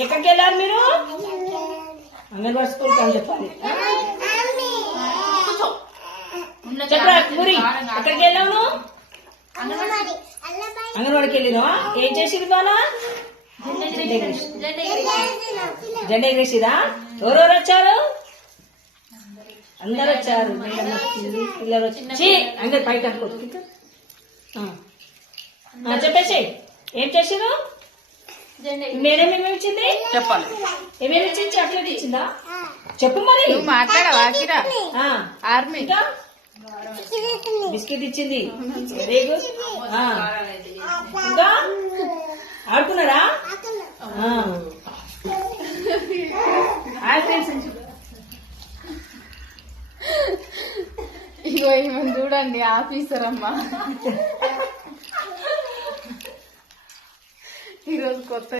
ఎక్కడికి వెళ్ళారు మీరు? అంగన్వాడీ స్కూల్ అని చెప్పాలి. చెప్పరా పూరి, ఎక్కడికి వెళ్ళావు? అంగన్వాడికి వెళ్ళినావా? ఏం చేసిరు బాలా? జెండా ఎగరేసిరా? ఎవరెవరు వచ్చారు? అందరు వచ్చారు. పిల్లలు వచ్చి అందరు పైకి అనుకో. చెప్పేసి ఏం చేసిరు? మేడం ఏమేమి ఇచ్చింది చెప్పాలి. ఏమేమి ఇచ్చింది? చాక్లెట్ ఇచ్చిందా? చెప్పు మరి. మాట్లాడవా? ఆర్మీ ఇంకా బిస్కెట్ ఇచ్చింది. Very good. ఇంకా ఆడుకున్నారా? ఇగో ఈమె చూడండి, ఆఫీసర్ అమ్మా.